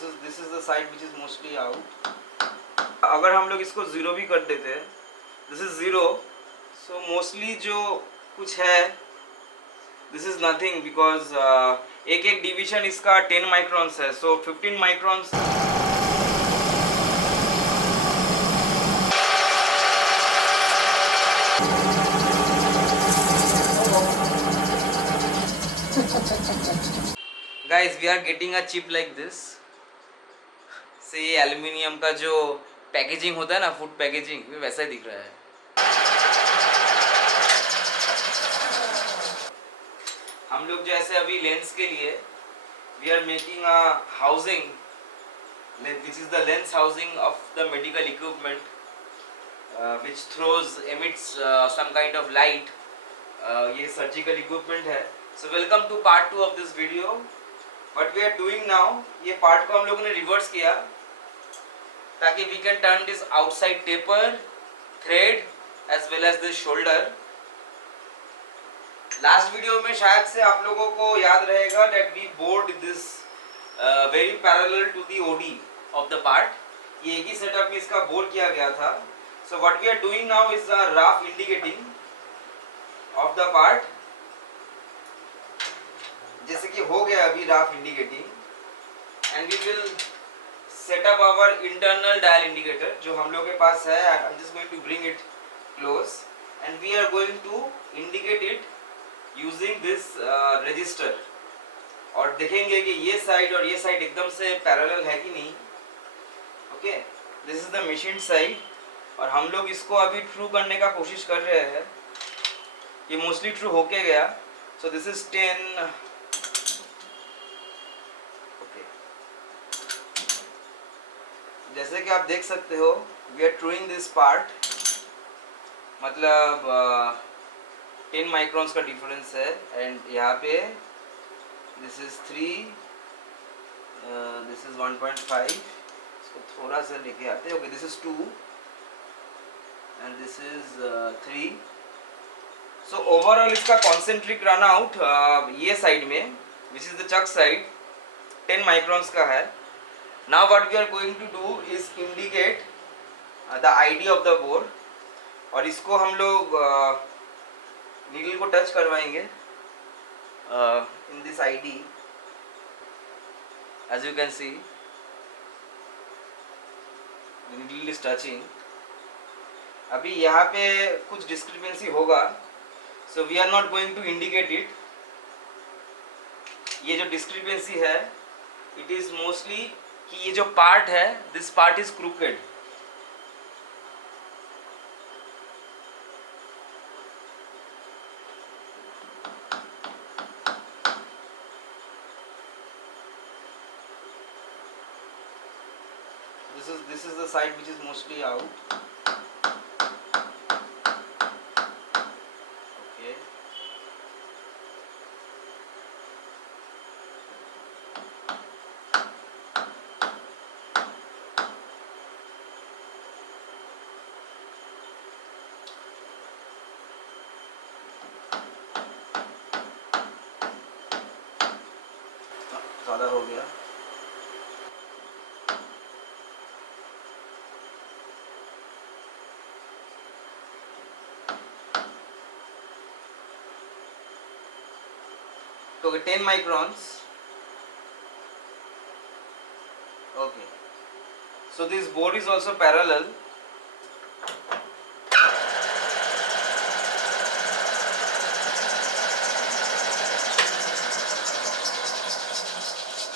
this is the side which is mostly out. अगर हम लोग इसको ज़ीरो भी कर देते हैं, this is zero, so mostly जो कुछ है this is nothing because एक एक डिवीजन इसका 10 माइक्रॉन्स है, so 15 microns. Guys, we are getting a chip like this. से ये एल्युमिनियम का जो पैकेजिंग होता है ना, फूड पैकेजिंग, वैसा ही दिख रहा है. हम लोग जैसे अभी लेंस के लिए we are making a housing which is the lens housing of the medical equipment which emits some kind of light. ये surgical equipment है. So welcome to part 2 of this video. What we are doing now, ये part को हम लोगों ने reverse किया ताकि we can turn this outside taper, thread as well as this shoulder. Last video में शायद से आप लोगों को याद रहेगा that we bored this very parallel to the OD of the part. ये एक ही सेटअप में इसका बोर किया गया था. So what we are doing now is a rough indicating of the part. जैसे कि हो गया अभी rough indicating, and we will set up our internal dial indicator जो हम लोग के पास है. I'm just going to bring it close and we are going to indicate it using this register. और देखेंगे कि ये साइड और ये साइड एकदम से पैरेलल है कि नहीं. Okay, this is the machine side और हम लोग इसको अभी ट्रू करने का कोशिश कर रहे हैं. ये मोस्टली ट्रू होके गया. सो दिस इज 10. ओके, जैसे कि आप देख सकते हो we are truing this part. मतलब 10 माइक्रॉन्स का डिफरेंस है. एंड यहाँ पे दिस इज 3, दिस इज 1.5. इसको थोड़ा सा लेके आते हैं. Okay, this is 2 and this is 3. So overall इसका कॉन्सेंट्रिक रन आउट ये साइड में which is the chuck side 10 microns का है. Now what we are going to do is indicate the ID of the bore. और इसको हम लोग नीडल को टच करवाएंगे in this ID. As you can see, the needle is touching. अभी यहाँ पे कुछ discrepancy होगा, so we are not going to indicate it. ये जो discrepancy है, it is mostly कि ये जो part है, this part is crooked. This is the side which is mostly out. Okay. ज़्यादा हो गया. तो 10 microns. Okay, so this board is also parallel.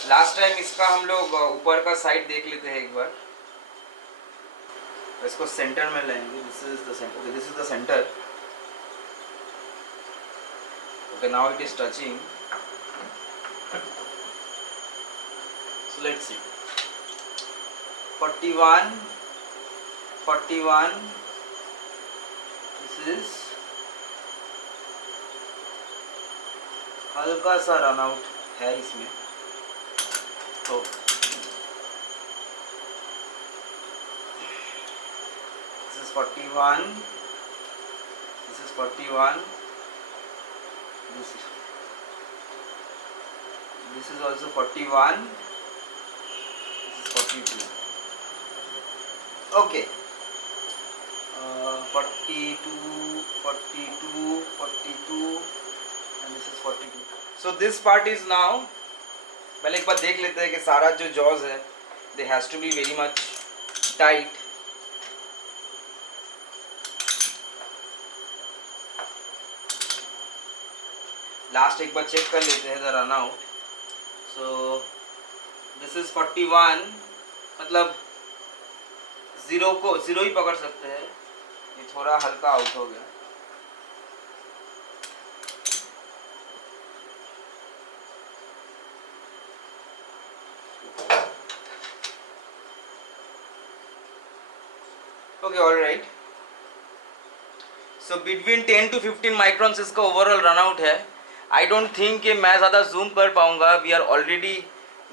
Last time इसका हम लोग ऊपर का साइड देख लेते हैं एक बार. इसको सेंटर में लाएंगे. This is the centre. This is the centre. Okay, now it is touching. So let's see. 41, 41. This is हल्का सा रन आउट है इसमें. तो this is 41. This is 41. This is also 41. 42. Okay. 42, 42, 42, and this is 42. So this part is now. पहले एक बार देख लेते हैं कि सारा जो जॉज है they has to be very much tight. Last एक बार चेक कर लेते हैं the run out. So this is 41, मतलब जीरो को जीरो ही पकड़ सकते हैं. ये थोड़ा हल्का आउट हो गया. Okay, all right. So between 10 to 15 माइक्रॉन्स इसका ओवरऑल रन आउट है. आई डोंट थिंक कि मैं ज़्यादा जूम कर पाऊंगा. We are already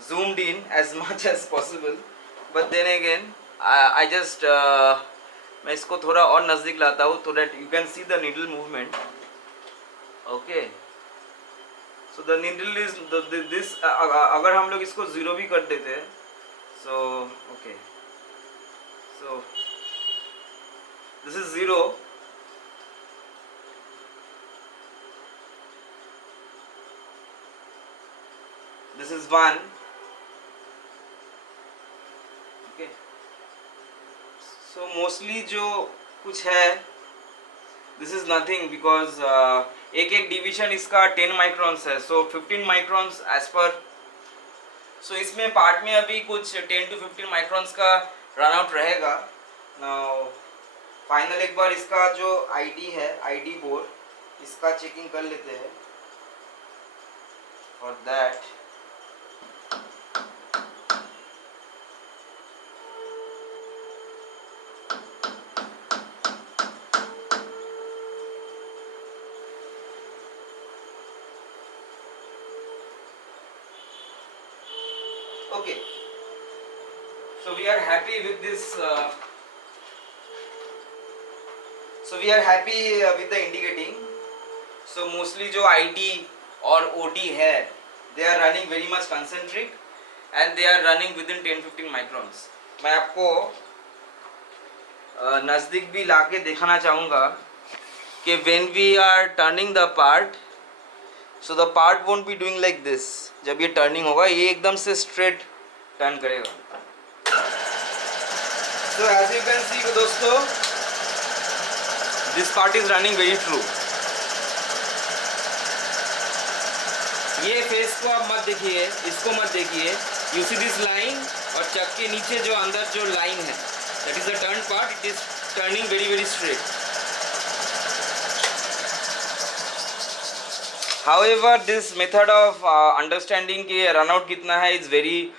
zoomed in as much as possible, but then again I just मैं इसको थोड़ा और नज़दीक लाता हूँ so that you can see the needle movement. Okay, so the needle is this अगर हम लोग इसको ज़ीरो भी कर देते हैं, so okay, so this is 0. This is 1. Okay, so mostly जो कुछ है this is nothing because एक एक डिवीजन इसका 10 माइक्रॉन्स है, so 15 माइक्रॉन्स एज पर. सो इसमें पार्ट में अभी कुछ 10 to 15 माइक्रॉन्स का रन आउट रहेगा. नाउ फाइनल एक बार इसका जो आईडी है, आईडी बोर्ड, इसका चेकिंग कर लेते हैं. For that okay, so we are happy with this so we are happy with the indicating. So mostly जो ID और OD है they are running very much concentric and they are running within 10-15 microns. मैं आपको नज़दीक भी लाके दिखाना चाहूँगा कि when we are turning the part, so the part won't be doing like this. जब ये टर्निंग होगा ये एकदम से स्ट्रेट टर्न करेगा. So as you can see दोस्तों, this part is running very true. ये फेस को आप मत देखिए, इसको मत देखिए. You see this line और चक के नीचे जो अंदर जो लाइन है, that is the turn part. It is turning very straight. However, this method of understanding कि रन आउट कितना है is very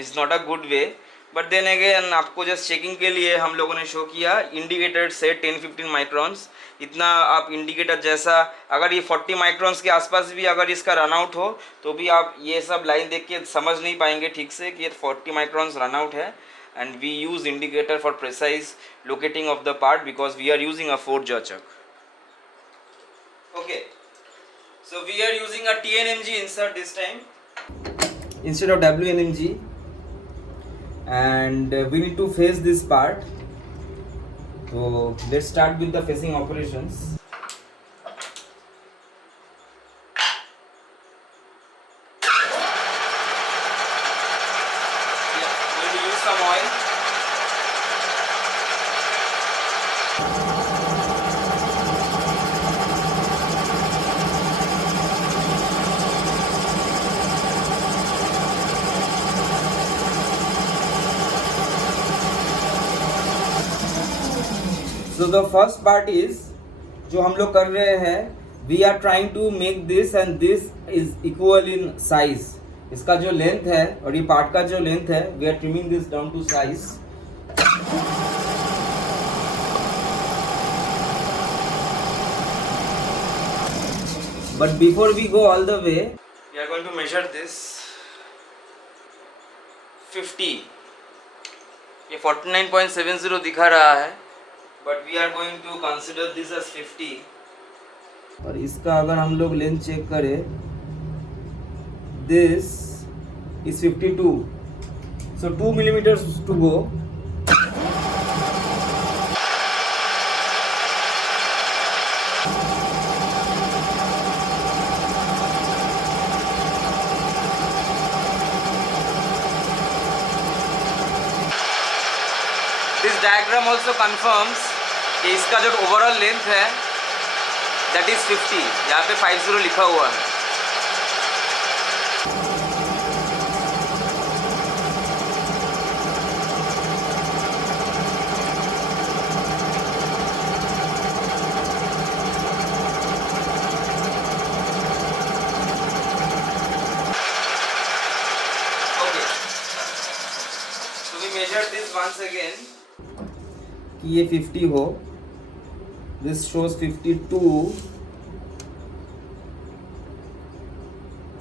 is not a good way. But then again आपको जस्ट चेकिंग के लिए हम लोगों ने शो किया. इंडिकेटर से 10-15 माइक्रॉन्स इतना आप इंडिकेटर जैसा, अगर ये 40 माइक्रॉन्स के आसपास भी अगर इसका रन आउट हो तो भी आप ये सब लाइन देख के समझ नहीं पाएंगे ठीक से कि ये 40 माइक्रॉन्स रन आउट है. And we use indicator for precise locating of the part because we are using a 4-jaw chuck. Okay, so we are using a TNMG insert this time instead of WNMG, and we need to face this part. So let's start with the facing operations. Yeah, going to use some oil. So the first part is जो हम लोग कर रहे हैं, we are trying to make this and this is equal in size. इसका जो लेंथ है और ये पार्ट का जो लेंथ है, we are trimming this down to size. But before we go all the way, we are going to measure this 50. ये 49.70 दिखा रहा है. But we are going to consider this as 50. और इसका अगर हम लोग लेंथ चेक करें, this is 52. So 2 millimeters to go. This diagram also confirms कि इसका जो ओवरऑल लेंथ है दैट इज 50. यहाँ पे 50 लिखा हुआ है. Measure this once again कि ये 50 हो. This shows 52.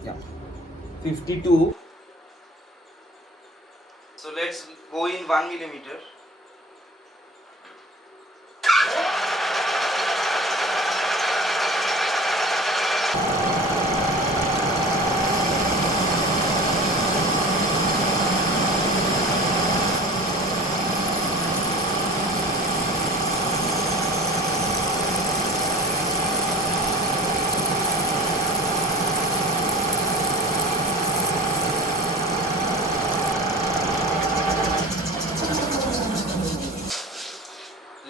Yeah, 52. So let's go in 1 millimeter.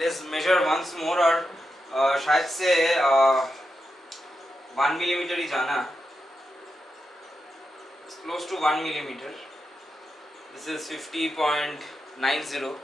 Let's measure once more और शायद से 1 millimeter ही जाना. It's close to 1 millimeter. This is 50.90.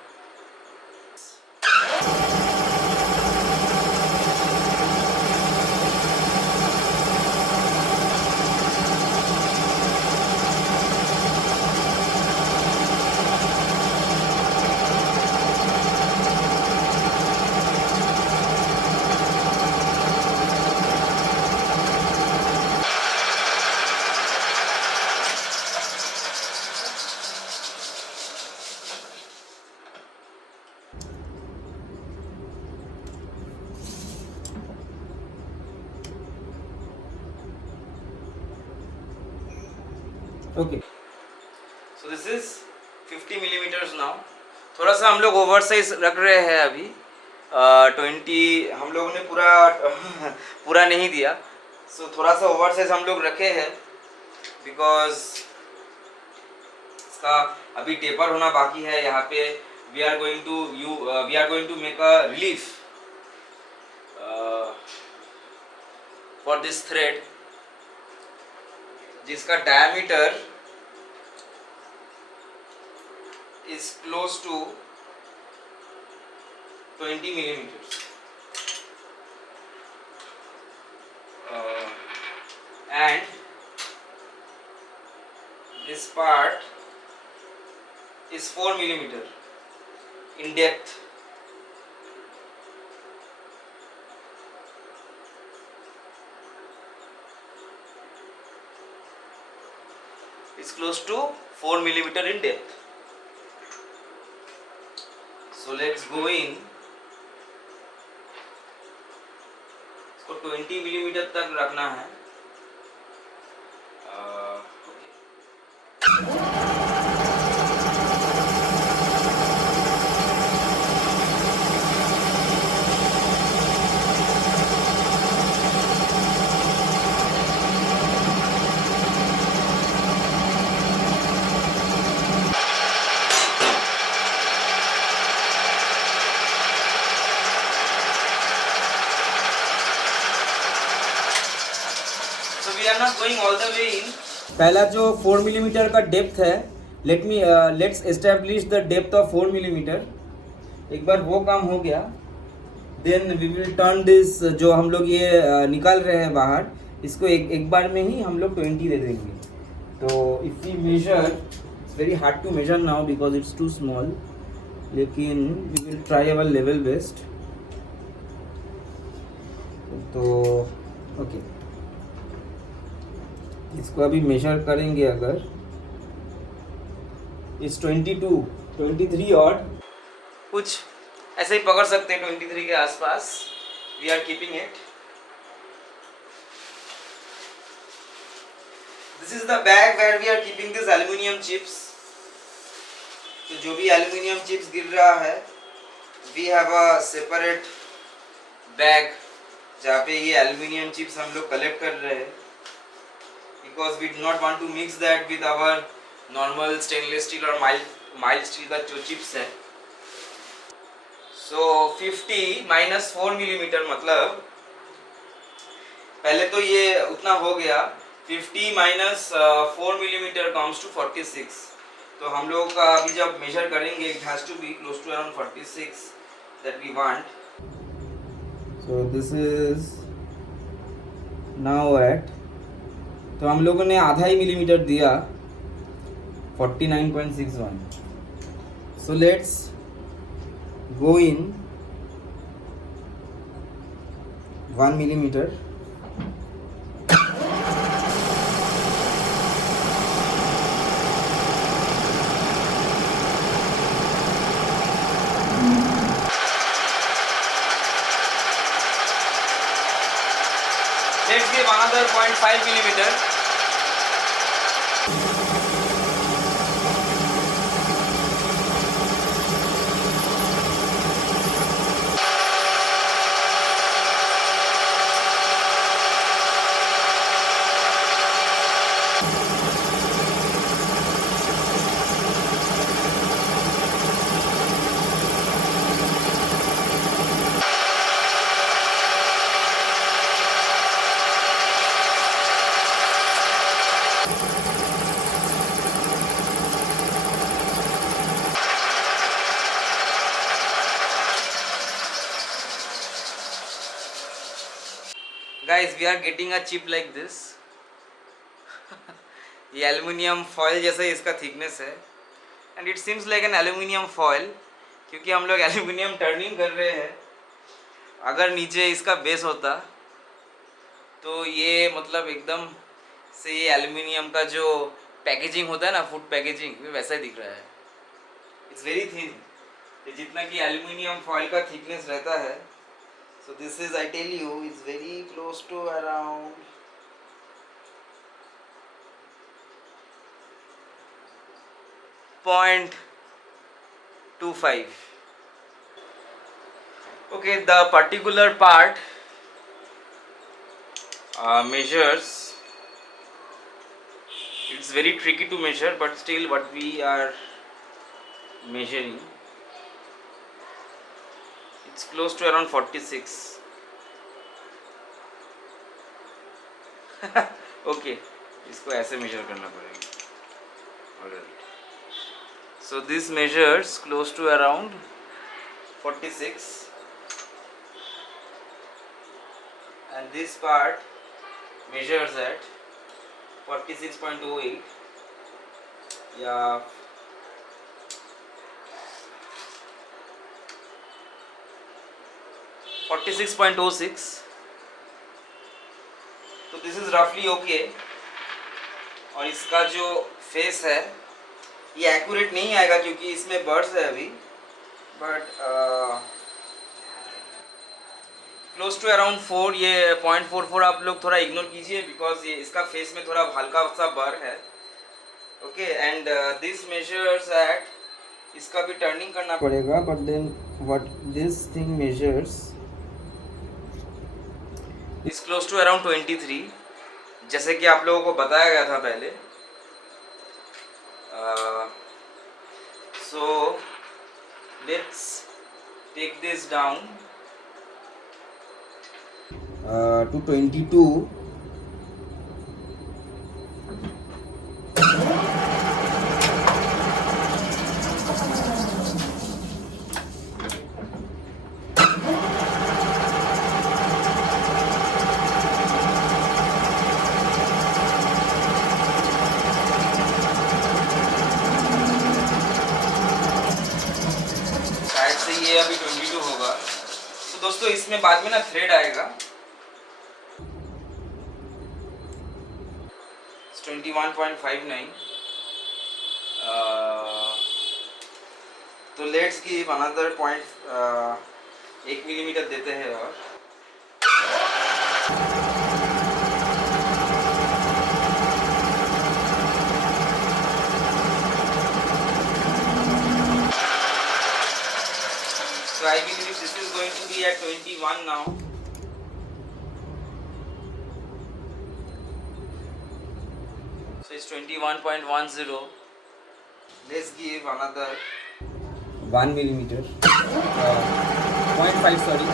Okay, so this is 50 millimetres now. थोड़ा सा हम लोग ओवर साइज रख रहे हैं अभी. 20 हम लोगों ने पूरा नहीं दिया. सो थोड़ा सा ओवर साइज हम लोग रखे हैं बिकॉज इसका अभी टेपर होना बाकी है. यहाँ पे we are going to make a relief for this thread जिसका diameter is close to 20 millimeters. And this part is 4 millimeter in depth. It's close to 4 millimeter in depth. So let's go in. इसको 20 मिलीमीटर तक रखना है. We are not going all the way in. पहला जो 4 मिलीमीटर का depth है, let's establish the depth of 4 millimetre. एक बार वो काम हो गया, then we will turn this. जो हम लोग ये निकाल रहे हैं बाहर, इसको एक बार में ही हम लोग 20 दे देंगे. तो if we measure, it's very hard to measure now because it's too small, लेकिन we will try our level best. तो ओके, इसको अभी मेजर करेंगे. अगर इस 23 ऑड कुछ ऐसे ही पकड़ सकते हैं. 23 के आसपास we are keeping it. This is the bag where we are keeping this aluminium chips. तो जो भी एल्यूमिनियम चिप्स गिर रहा है, we have a separate bag जहाँ पे ये एल्यूमिनियम चिप्स हम लोग कलेक्ट कर रहे हैं, because we do not want to mix that with our normal stainless steel और माइल्ड स्टील का जो चिप्स है. सो 50 माइनस 4 मिलीमीटर मतलब पहले तो ये उतना हो गया. 50 माइनस 4 मिलीमीटर कम्स टू 46. तो हम लोग का अभी जब मेजर करेंगे, it has to be close to around 46 that we want. So this is now at, तो हम लोगों ने आधा ही मिलीमीटर दिया, 49.61. So let's go in 1 millimeter. Let's give another 0.5 millimeter. Guys, we are getting a chip like this. ये aluminium foil जैसा ही इसका थिकनेस है, and it seems like an aluminium foil, क्योंकि हम लोग एल्युमिनियम टर्निंग कर रहे हैं. अगर नीचे इसका बेस होता तो ये मतलब एकदम से ये एल्युमिनियम का जो पैकेजिंग होता है ना, फूड पैकेजिंग, वैसा ही दिख रहा है. इट्स वेरी थिन, जितना कि एल्युमिनियम फॉयल का थिकनेस रहता है. So this is, I tell you, is very close to around 0.25. Okay, the particular part measures. It's very tricky to measure, but still what we are measuring, it's close to around 46. Okay, इसको ऐसे measure करना पड़ेगा. Alright. So this measures close to around 46, and this part measures at 46.08. Yeah. 46.06. तो this is रफली ओके. और इसका जो फेस है ये एक्यूरेट नहीं आएगा क्योंकि इसमें बर्ड्स है अभी, बट क्लोज टू अराउंड 4. ये 0.44 आप लोग थोड़ा इग्नोर कीजिए, बिकॉज ये इसका फेस में थोड़ा हल्का सा बर है. Okay, and this measures at, इसका भी टर्निंग करना पड़ेगा, but then what this thing measures is close to around 23, जैसे कि आप लोगों को बताया गया था पहले. So let's take this down to 22. शायद से ये अभी 22 होगा. तो दोस्तों इसमें बाद में ना थ्रेड आएगा. 21.59. तो लेट्स गिव अनदर पॉइंट, 1 मिलीमीटर देते हैं. और So I believe this is going to be at 21 now. So it's 21.10. Let's give another 1 millimeter. 0.5, sorry.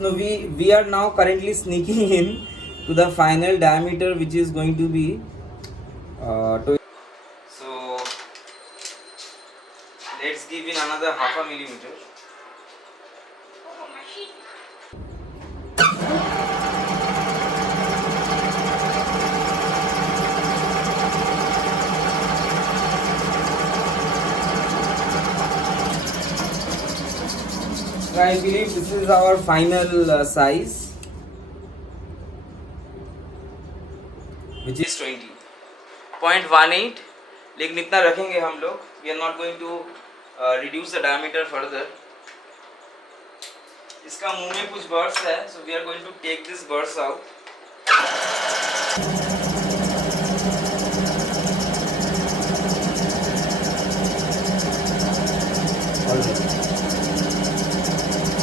So we are now currently sneaking in to the final diameter, which is going to be so let's give in another 0.5 millimeter. So I believe this is our final size, which is 20.18. लेकिन इतना रखेंगे हम लोग. We are not going to reduce the diameter further. इसका मुंह में कुछ burrs है, so we are going to take this burrs out.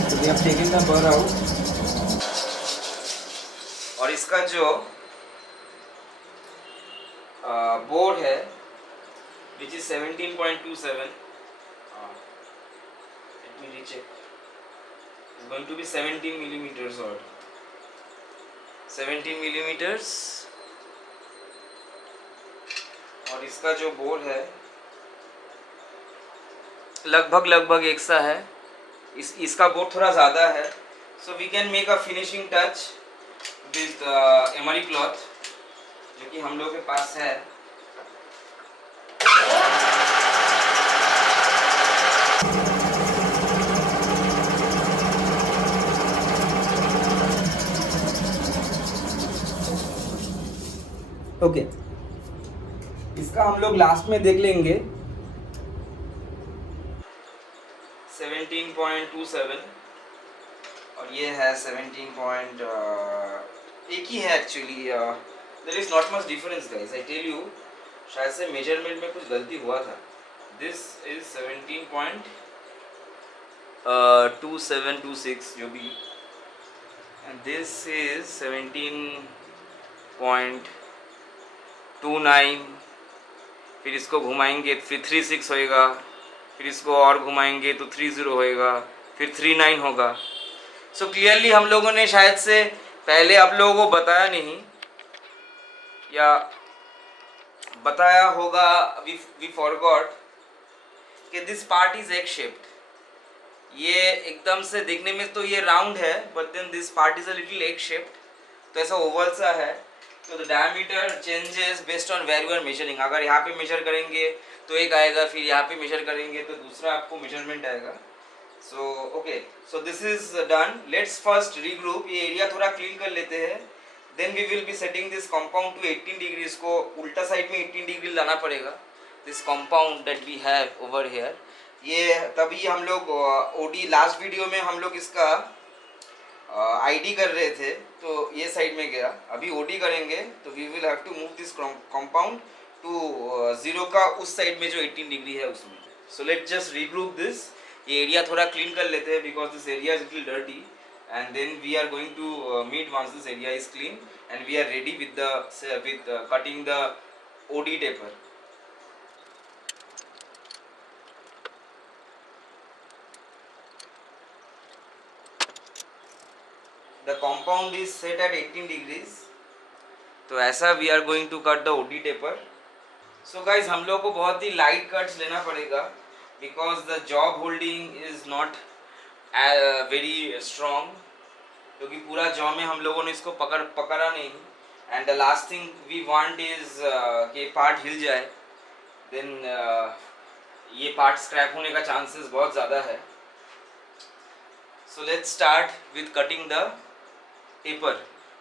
So we have taken the burr out. और इसका जो बोर्ड है, which is 17.27. Let me recheck. It's going to be 17 millimeters odd. 17 millimeters. और इसका जो बोर्ड है लगभग एक सा है. इसका बोर्ड थोड़ा ज़्यादा है. So we can make a finishing touch with emery cloth, जो कि हम लोग के पास है. ओके, इसका हम लोग लास्ट में देख लेंगे. 17.27 और ये है 17. एक ही है actually. There is not much difference guys, I tell you. शायद से मेजरमेंट में कुछ गलती हुआ था. दिस इज 17.2726 जो भी, एंड दिस इज 17.29. फिर इसको घुमाएंगे फिर 36 होएगा. फिर इसको और घुमाएंगे तो 30 होएगा. फिर 39 होगा. सो क्लियरली हम लोगों ने शायद से पहले आप लोगों को बताया नहीं, या बताया होगा, वी फॉरगॉट कि this part is egg shaped. ये एकदम से देखने में तो ये राउंड है, but then this part is a little egg shaped. तो ऐसा ओवल सा है. तो the diameter changes based on where you are measuring. अगर यहाँ पे मेजर करेंगे तो एक आएगा, फिर यहाँ पे मेजर करेंगे तो दूसरा आपको मेजरमेंट आएगा. So okay, so this is done. Let's first regroup. ये एरिया थोड़ा क्लीन कर लेते हैं. Then we will be setting this compound to 18 degree. इसको उल्टा साइड में 18 डिग्री लाना पड़ेगा. This compound that we have over here, ये तभी हम लोग ओडी लास्ट वीडियो में हम लोग इसका आईडी कर रहे थे, तो ये साइड में गया. अभी ओडी करेंगे तो we will have to move this compound to 0 का उस साइड में जो 18 डिग्री है उसमें. So let's just regroup this. ये एरिया थोड़ा क्लीन कर लेते हैं because this area is little dirty, and then we are going to meet once this area is clean and we are ready with cutting the OD taper. The compound is set at 18 degrees. तो ऐसा we are going to cut the OD taper. So guys, हम लोग को बहुत ही light cuts लेना पड़ेगा because the job holding is not very strong, क्योंकि पूरा jaw में हम लोगों ने इसको पकड़ा नहीं. And the last thing we want is कि part हिल जाए, then ये part scrap होने का chances बहुत ज़्यादा है. So let's start with cutting the taper.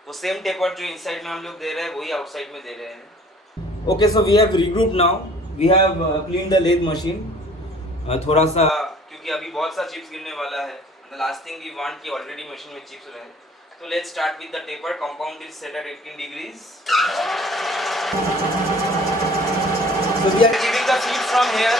वो सेम टेपर जो इनसाइड में हम लोग दे रहे हैं वही आउटसाइड में दे रहे हैं. Okay, so we have regroup now. We have clean the lathe machine. थोड़ा सा क्योंकि अभी बहुत सा चिप्स गिरने वाला है. The last thing we want कि ऑलरेडी मशीन में चिप्स रहे. So let's start with the taper. Compound is set at 18 degrees. So we are giving the feed from here.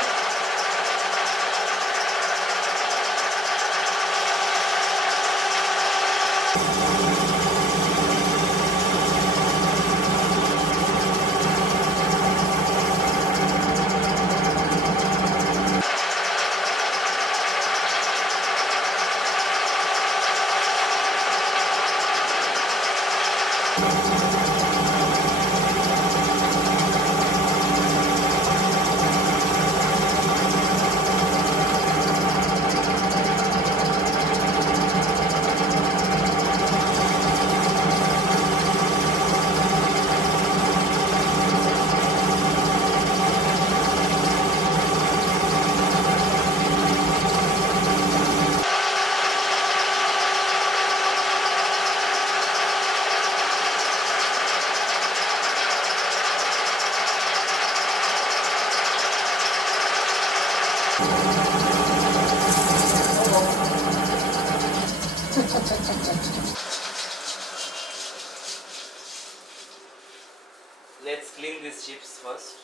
Let's clean these chips first.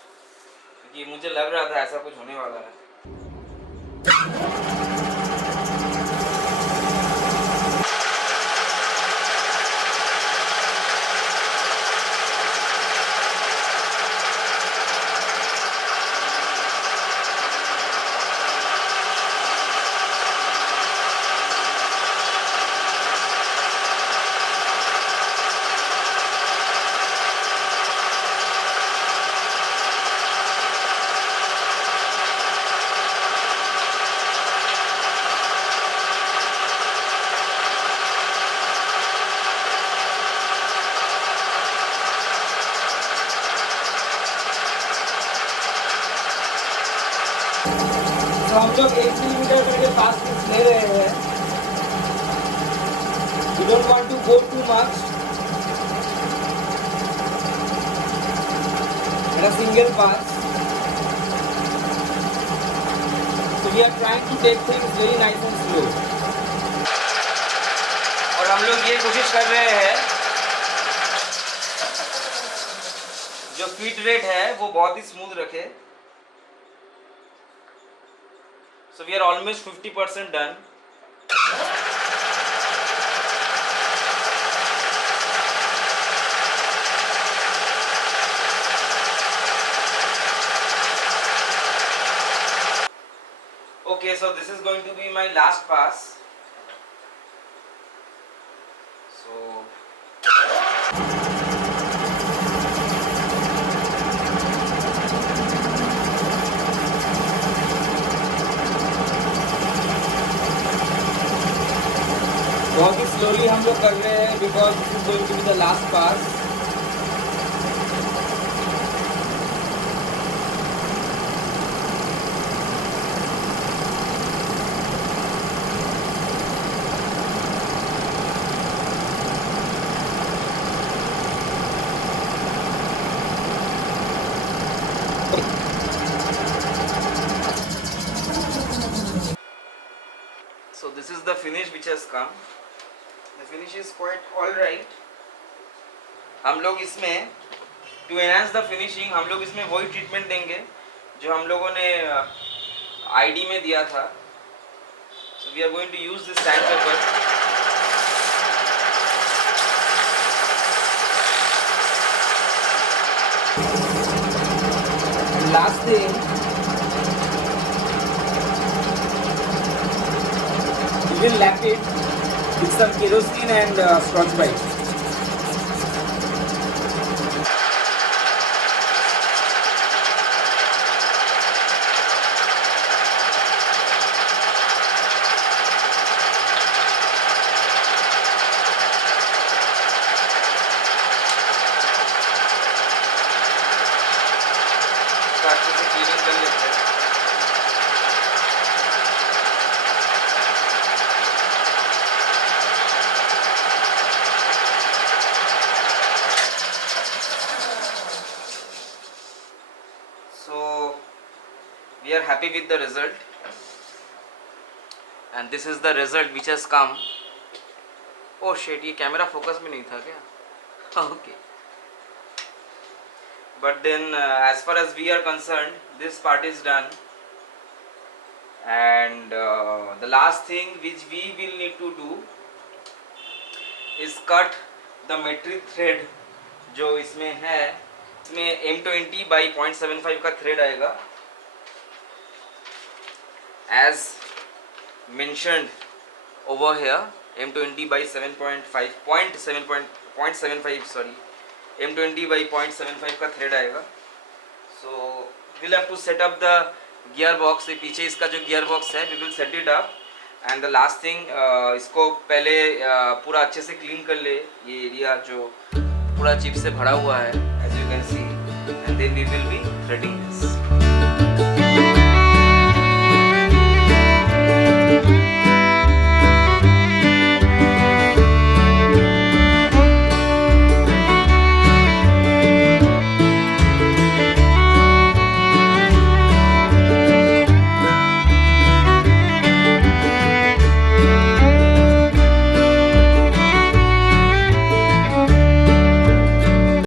क्योंकि मुझे लग रहा था ऐसा कुछ होने वाला है. तो हम लोग 1 मिलीमीटर करके फास्ट ले रहे हैं. We don't want to go too much. At a single pass. So we are trying to take things very nice and slow. और हम लोग ये कोशिश कर रहे हैं जो फीड रेट है वो बहुत ही स्मूथ रखे. So we are almost 50% done. Okay, so this is going to be my last pass. So बहुत ही स्लोली हम लोग कर रहे हैं because this is going to be the last pass. So this is the finish which has come. The finish is quite all right. हम लोग इसमें to enhance the finishing हम लोग इसमें वही ट्रीटमेंट देंगे जो हम लोगों ने आईडी में दिया था. So we are going to use this sandpaper. Last thing, we will lap it with some kerosene and Scotch Brite. अच्छे से क्लीनिंग कर लेते हैं. So we are happy with the result, and this is the result which has come. ओ शेट, ये camera focus में नहीं था क्या? Okay, but then as far as we are concerned, this part is done. And the last thing which we will need to do is cut the metric thread जो इसमें है. इसमें M20 by 0.75 का थ्रेड आएगा as mentioned over here. M20 by 7.5 0.75 sorry, M20 by 0.75 का थ्रेड आएगा. So we'll have to set up the gear box. ये पीछे इसका जो gear box है, we will set it up. And the last thing, इसको पहले पूरा अच्छे से क्लीन कर ले, ये एरिया जो पूरा चिप से भरा हुआ है, as you can see, and then we will be threading this.